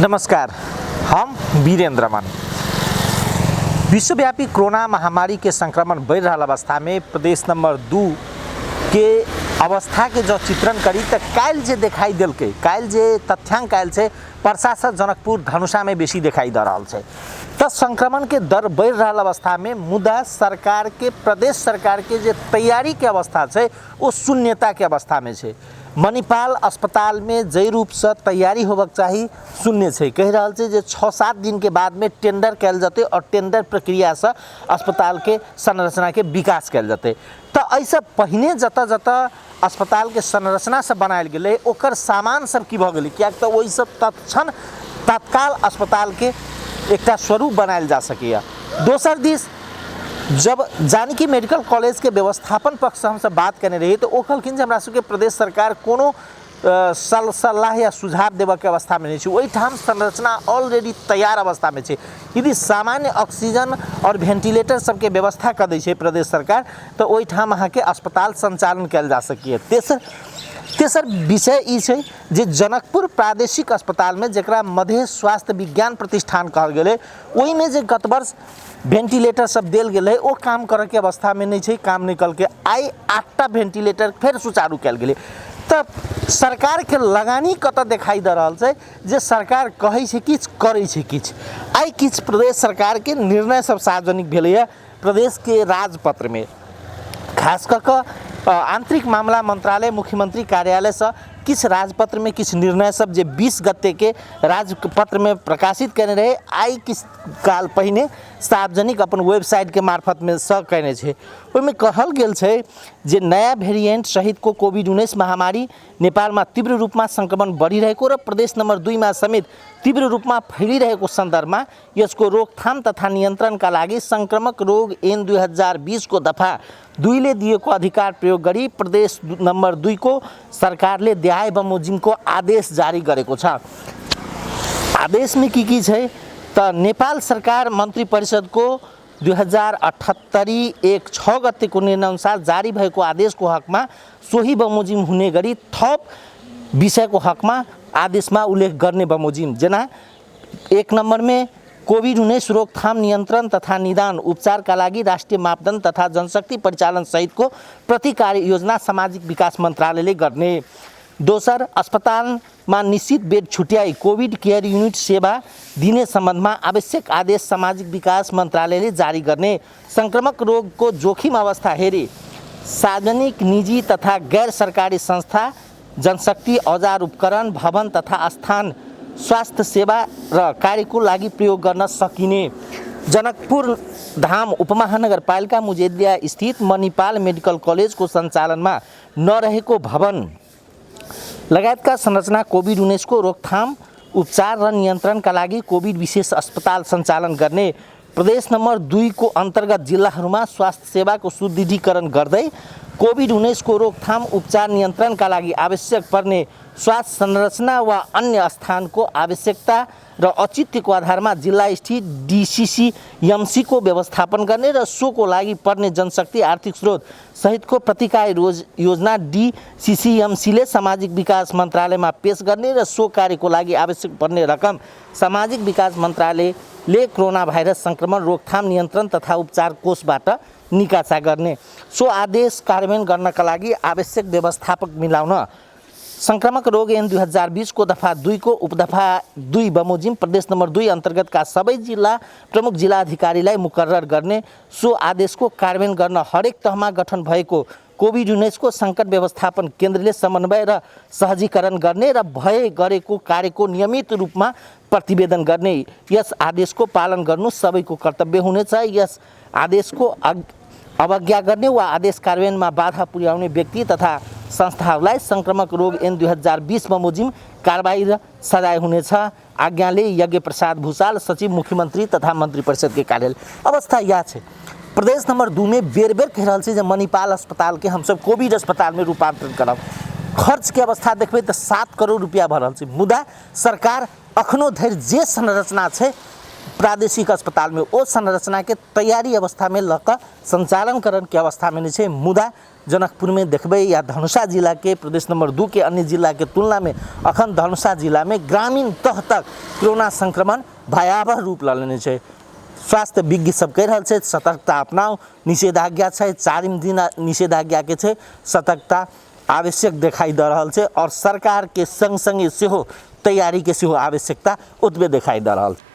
नमस्कार, हम वीरेंद्र। विश्वव्यापी कोरोना महामारी के संक्रमण बढ़ रहा अवस्था में प्रदेश नंबर 2 के अवस्था के जो चित्रण करी तो काल जे दिखाई दिल के काल जे तथ्यांक काल से प्रशासन जनकपुर धनुषा में बेसी दिखाई दे रहा है। तो संक्रमण के दर बढ़ रहा अवस्था में मुदा सरकार के प्रदेश सरकार के जे तैयारी के अवस्था है वो शून्यता के अवस्था में है। मणिपाल अस्पताल में जय रूप से तैयारी होबक चाहिए शून्य है। कह रहा है जे 6-7 दिन के बाद में टेंडर कल जाते और टेंडर प्रक्रिया से अस्पताल के संरचना के विकास कल जाते। तो ऐसा पहिने जता जता अस्पताल के संरचना से बनायल गए ओकर सामान सब की भ गई क्या तो वही सब तत्क्षण तत्काल अस्पताल के एक स्वरूप बनायल जा सके। दोसर दिस जब जानकी मेडिकल कॉलेज के व्यवस्थापन पक्ष से हम सब बात करने रही तो वो कहलखिन जे हमरा सबके प्रदेश सरकार कोनो सलाह या सुझाव देवे के अवस्था में नहीं है। वही ठाम संरचना ऑलरेडी तैयार अवस्था में है। यदि सामान्य ऑक्सीजन और वेंटिलेटर सबके व्यवस्था कर दै प्रदेश सरकार तो वही ठाम अहाँ के अस्पताल संचालन कल जा सकिए। तेसर विषय ई छै जे जनकपुर प्रादेशिक अस्पताल में जकरा मध्य स्वास्थ्य विज्ञान प्रतिष्ठान कहल गेलै ओहि में जे गत वर्ष वेंटिलेटर सब देल गेलै ओ काम करे के अवस्था में नहीं है। काम निकल के आई 8टा वेंटिलेटर फिर सुचारू कल गेलै। तो सरकार के लगानी कत दिखाई दे रहा है जे सरकार कहे छै किछ करे छै किछ। आई किछ प्रदेश सरकार के निर्णय सब सार्वजनिक भेलै प्रदेश के राजपत्र में, खास करके आंतरिक मामला मंत्रालय मुख्यमंत्री कार्यालय से किस राजपत्र में किस निर्णय सब जे 20 गते के राजपत्र में प्रकाशित करने रहे आई किस काल पहिने सार्वजनिक अपन वेबसाइट के मार्फत में स कहने छे। ओहिमे कहल गेल छे जे नया वेरिएंट सहित को कोविड-19 महामारी नेपाल में तीव्र रूप में संक्रमण बढ़ी रहेको र प्रदेश नंबर 2 में समेत तीव्र रूप में फैली रहेको संदर्भ में यसको रोकथाम तथा नियंत्रण का लागि संक्रमक रोग ऐन 2020 को दफा 2 ले दिएको अधिकार प्रयोग गरी प्रदेश नंबर 2 को सरकारले देहाय बमोजिम को आदेश जारी गरेको छ। आदेश में की छै तो नेपाल सरकार मंत्री परिषद को 2078 एक 6 गते को निर्णय अनुसार जारी भएको आदेश को हक में सोही बमोजिम हुने गरी थप विषय को हक में आदेश में उल्लेख गर्ने बमोजिम जना 1 नंबर में कोविड-19 रोकथाम नियंत्रण तथा निदान उपचार का लागि राष्ट्रीय मापदण्ड तथा जनशक्ति परिचालन सहित को प्रति कार्य योजना सामाजिक विकास मंत्रालयले गर्ने। दोसर अस्पताल में निश्चित बेड छुट्याई कोविड केयर यूनिट सेवा दिने संबंध में आवश्यक आदेश सामाजिक विकास मंत्रालयले जारी गर्ने। संक्रमक रोग को जोखिम अवस्था हेरी सार्वजनिक निजी तथा गैर सरकारी संस्था जनशक्ति औजार उपकरण भवन तथा स्थान स्वास्थ्य सेवा र कार्यको लागि प्रयोग गर्न सकिने। जनकपुर धाम उपमहानगरपालिका मुजेलिया स्थित मणिपाल मेडिकल कॉलेज को संचालन में नरहेको भवन लगायतका संरचना कोविड-19 को रोकथाम उपचार र नियन्त्रण का लागि कोविड विशेष अस्पताल संचालन गर्ने। प्रदेश नंबर 2 को अंतर्गत जिल्लाहरूमा स्वास्थ्य सेवा को सुदृढीकरण गर्दै कोविड-19 को रोकथाम उपचार नियंत्रण का लागि आवश्यक पर्ने स्वास्थ्य संरचना वा अन्य स्थान को आवश्यकता र औचित्य को आधार में जिला स्थित DCCMC को व्यवस्थापन गर्ने र सो को लागि पर्ने जनशक्ति आर्थिक स्रोत सहित को प्रतिकाय योजना DCCMC ले सामाजिक विकास मंत्रालय में पेश गर्ने र सो कार्य को लागि आवश्यक पर्ने रकम सामाजिक विकास मंत्रालय ले कोरोना भाइरस संक्रमण रोकथाम नियंत्रण तथा उपचार कोषबाट निकासा गर्ने। सो आदेश कार्यान्वयन गर्नका लागि आवश्यक व्यवस्थापक मिलाउन संक्रमक रोग ऐन 2020 को दफा 2 को उपदफा 2 बमोजिम प्रदेश नंबर 2 अंतर्गत का सबै जिल्ला प्रमुख जिल्ला अधिकारीलाई मुकर्रर गर्ने। सो आदेश को कार्यान्वयन गर्न हरेक तहमा गठन भएको कोविड-19 को संकट व्यवस्थापन केन्द्रले समन्वय र सहजीकरण गर्ने र भए गरेको कार्यको नियमित रूपमा प्रतिवेदन गर्ने। यस आदेश को पालन गर्नु सबैको कर्तव्य हुनेछ। यस आदेश को अवज्ञा गर्ने वा आदेश कार्यान्वयन में बाधा पुर्याउने व्यक्ति तथा संस्थाहरूलाई संक्रमक रोग ऐन 2020 बमोजिम कारबाही र सजाय हुनेछ। आज्ञाले यज्ञ प्रसाद भूषाल सचिव मुख्यमंत्री तथा मंत्री परिषद के कार्यालय। अवस्था यह है प्रदेश नंबर 2 में बेर बेर कह रहा है मणिपाल अस्पताल के हम सब कोविड अस्पताल में रूपांतरण करब। खर्च के अवस्था देखबे तो 7 करोड़ रुपया भर रहा है। मुदा सरकार अखनो धरि जे संरचना है प्रादेशिक अस्पताल में ओ संरचना के तैयारी अवस्था में लक संचालन करण के अवस्था में नहीं मुदा जनकपुर में देखबे या धनुषा जिला के प्रदेश नंबर 2 के अन्य जिला के तुलना में अखन धनुषा जिला में ग्रामीण तह तक कोरोना संक्रमण भयावह रूप लेने छै। स्वास्थ्य विज्ञ सब कह रहा है सतर्कता अपनाओ, निषेधाज्ञा है 4 दिन निषेधाज्ञा के छै, सतर्कता आवश्यक दिखाई दे रहा है और सरकार के संग संगे सेहो तैयारी के सेहो आवश्यकता उतबे दिखाई दे रहा है।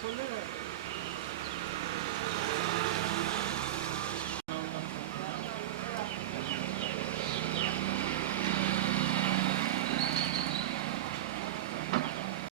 खोले